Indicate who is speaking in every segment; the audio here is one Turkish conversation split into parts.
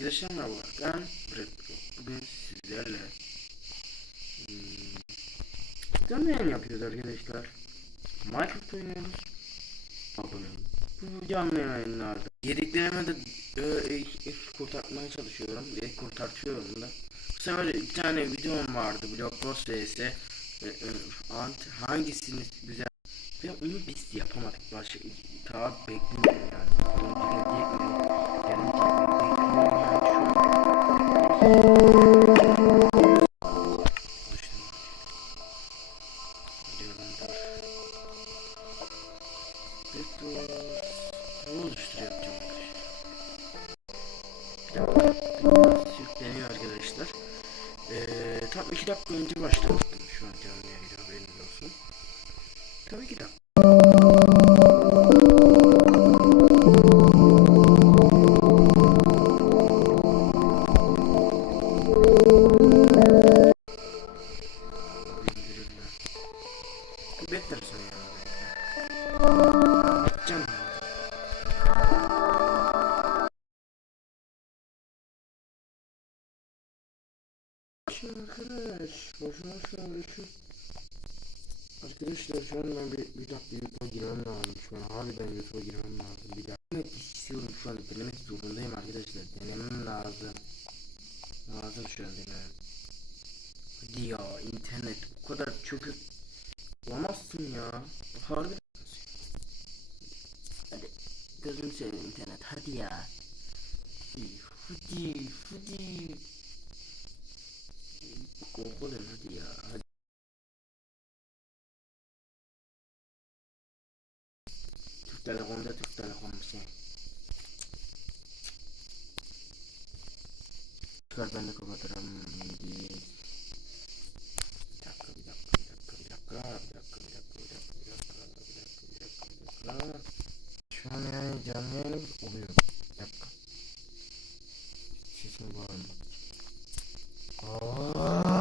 Speaker 1: Arkadaşlar merhaba. Ben Brett. Bugün sizlerle hmm, yayın yapıyoruz arkadaşlar. Minecraft oynuyoruz. Abone olun. Bu canlı yayınlarda yediklerime de e, ek kurtarmaya çalışıyorum. Ek kurtartıyorum da. Bu sefer bir tane videom vardı. Blockboss vs. E, e, hangisini güzel ve onu biz yapamadık. Başka daha bekliyorum yani. Onu şu an harbiden YouTube'a girmem lazım. Bir dakika Denemek istiyorum. Şu an denemek zorundayım arkadaşlar. Denemem lazım. Lazım şu an denemem. Hadi ya internet o kadar çöküp Olamazsın ya Harbiden Hadi gözünü seveyim internet hadi ya Hadi hadi Korkuyorum hadi ya hadi Türk Telekom'da Türk Telekom bir şey. Çıkar ben de kapatırım. Bir dakika bir dakika bir dakika bir dakika bir dakika bir dakika bir dakika bir dakika bir dakika bir dakika bir dakika Şu an yani canlı oluyor. Bir dakika. Sesim var mı? Aa!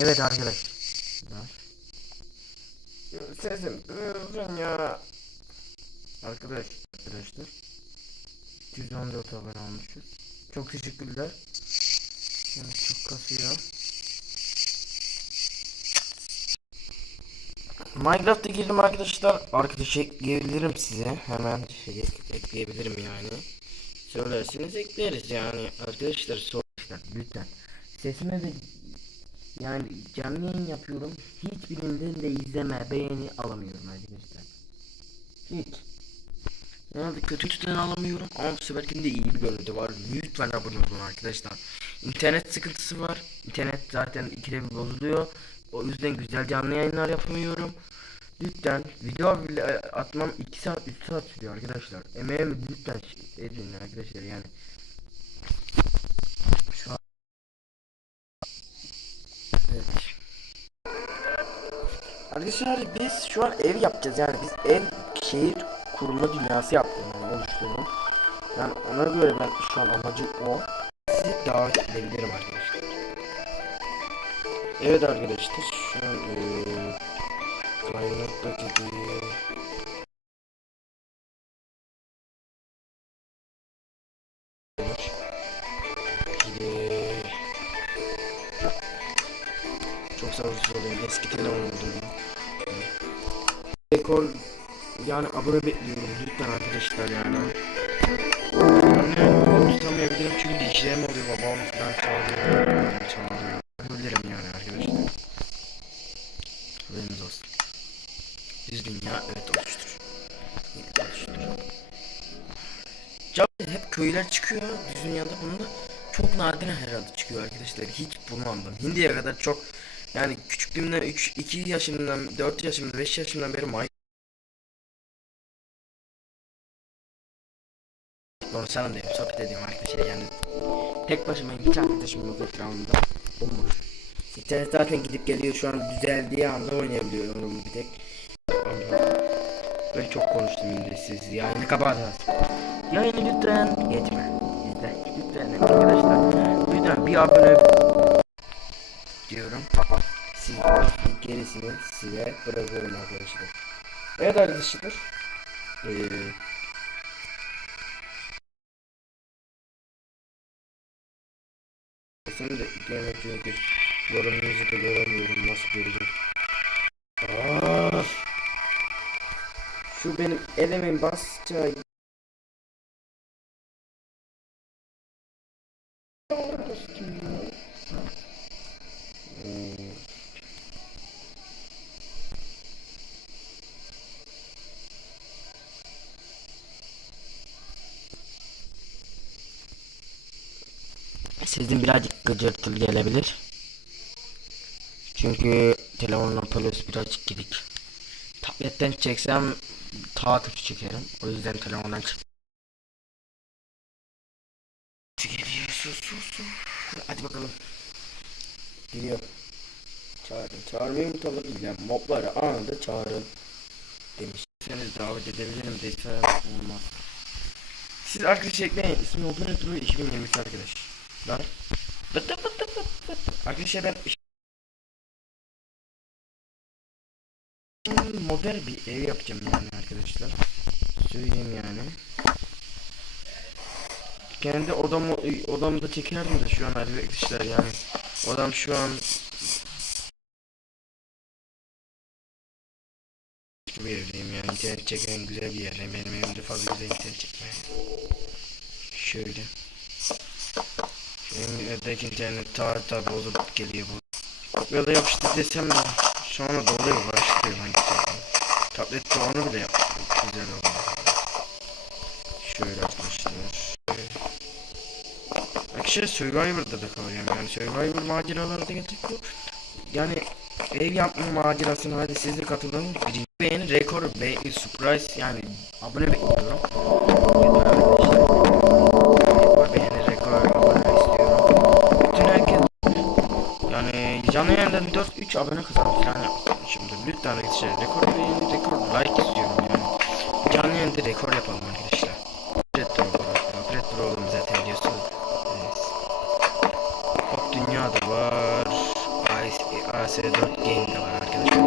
Speaker 1: Evet arkadaşlar. Sesim duyuyorsun ya. Arkadaş, arkadaşlar. 214 abone olmuşuz. Çok teşekkürler. Yani çok kasıyor. Minecraft'a girdim arkadaşlar. Arkadaş ekleyebilirim size. Hemen şey ek- ekleyebilirim yani. Söylerseniz ekleriz yani. Arkadaşlar sorular lütfen. Sesime de yani canlı yayın yapıyorum. Hiçbirinden de izleme, beğeni alamıyorum arkadaşlar. Hiç. Yani kötüden alamıyorum ama bu seferkinde iyi bir görüntü var. Lütfen abone olun arkadaşlar. İnternet sıkıntısı var. İnternet zaten ikide bir bozuluyor. O yüzden güzel canlı yayınlar yapamıyorum. Lütfen video bile atmam 2 saat 3 saat sürüyor arkadaşlar. Emeğimi lütfen şey edin arkadaşlar yani. Şu an Evet. Arkadaşlar biz şu an ev yapacağız yani biz ev şehir kurma dünyası yaptım yani oluşturdum. Yani ona göre ben şu an amacım o. Sizi davet edebilirim arkadaşlar. Evet arkadaşlar şu an eee kaynakta gibi bir de çok sabırsız olayım. Eski telefon. Rekor yani abone bekliyorum lütfen arkadaşlar yani. Yani tutamayabilirim çünkü dişlerim oluyor babam falan çağırıyor. Çağırıyor. Ölürüm yani arkadaşlar. Haberiniz olsun. Düz dünya evet oluştur. Evet oluştur. Ca- hep köyler çıkıyor düz dünyada bunda çok nadiren herhalde çıkıyor arkadaşlar. Hiç bulmam. Hindiye kadar çok yani küçüklüğümden 3 2 yaşımdan 4 yaşımdan 5 yaşımdan beri Minecraft Sana diyorum sohbet ediyorum arkadaşlar yani. Tek başıma hiç arkadaşım yok etrafımda. Bomboş İnternet zaten gidip geliyor şu an düzeldiği anda oynayabiliyorum bir tek. Ben çok konuştum şimdi siz yayını kapatınız Yayını lütfen geçme. İzle. Lütfen arkadaşlar. Lütfen bir abone diyorum. Siz gerisini size bırakıyorum arkadaşlar. Evet arkadaşlar. Ee, Seni de yemek çünkü yorumunuzu da göremiyorum nasıl göreceğim. Aa! Şu benim elimin basacağı Sizin birazcık gıcırtılı gelebilir. Çünkü telefonla polis birazcık gidik. Tabletten çeksem daha kötü çekerim. O yüzden telefondan çek. Geliyor sus sus sus. Hadi bakalım. Geliyor. Çağırın. Çağırmayı unutalım. Yani mobları anında çağırın. Demiş. Seni davet edebilirim desem olmaz. Siz arkadaş ekleyin. İsmi Operatörü 2023 arkadaşlar. Bıttı bıttı bıttı bıttı. Arkadaşlar ben modern bir ev yapacağım yani arkadaşlar. Söyleyeyim yani. Kendi odamı odamda çekerdim de şu an arkadaşlar yani. Odam şu an bir evdeyim yani internet çeken güzel bir yer. Benim evimde fazla güzel internet çekmeye. Şöyle. Evdeki internet tar tar bozulup geliyor bu. Kopyala yapıştır desem de sonra doluyor başlıyor hangisi. Tablette onu bile yaptı. Güzel oldu. Şöyle. Şöyle. Arkadaşlar Survivor'da da kalıyorum yani Survivor maceralarda gerçek yok. Yani ev yapma macerasına hadi siz de katılın. Birinci beğeni, rekor, beğeni, surprise yani abone bekliyorum. 3 abone kazandık yani şimdi lütfen arkadaşlar rekor beğeni rekor like istiyorum yani. Canlı yayında rekor yapalım arkadaşlar. Red Pro yani Red Pro oğlum zaten biliyorsunuz evet. Hop Dünya'da var. AS4 Game'de var arkadaşlar.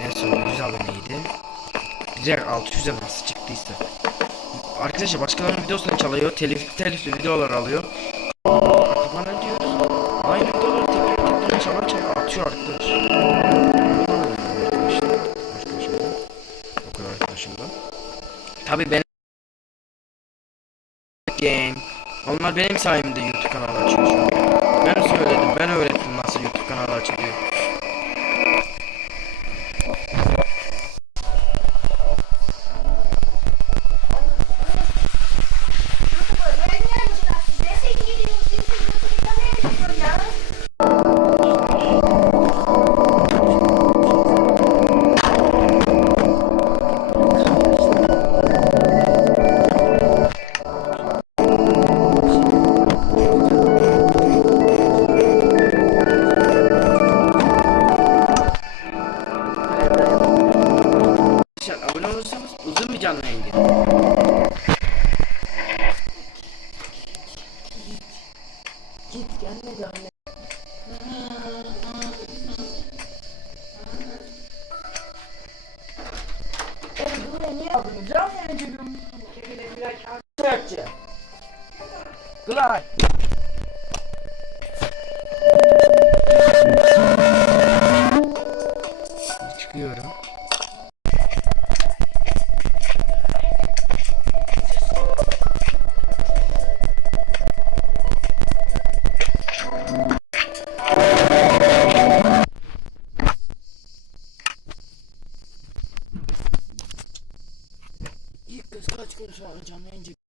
Speaker 1: En son 100 aboneydi. Diğer 600 abonesi çıktıysa. Arkadaşlar başkalarının videosunu çalıyor. Telif, telifli videolar alıyor. Bana diyoruz. Aynı videoları tekrar tekrar çala çala atıyor arkadaş. Arkadaşımdan. O kadar arkadaşımdan. Tabii ben Game. Onlar benim sayemde YouTube kanalı açıyor şu an. Ben söyledim, ben öğrettim nasıl YouTube kanalı açılıyor. Glide. Schools.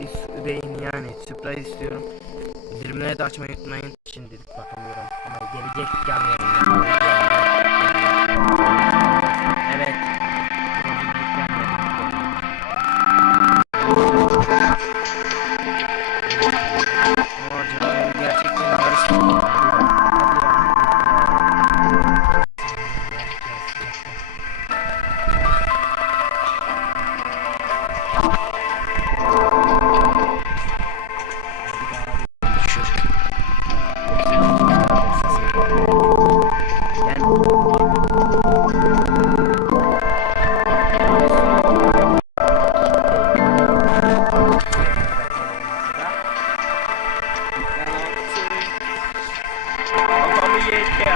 Speaker 1: beğen, beğen yani sürpriz istiyorum. Bildirimleri de açmayı unutmayın. Şimdilik bakamıyorum ama gelecek canlı. HK.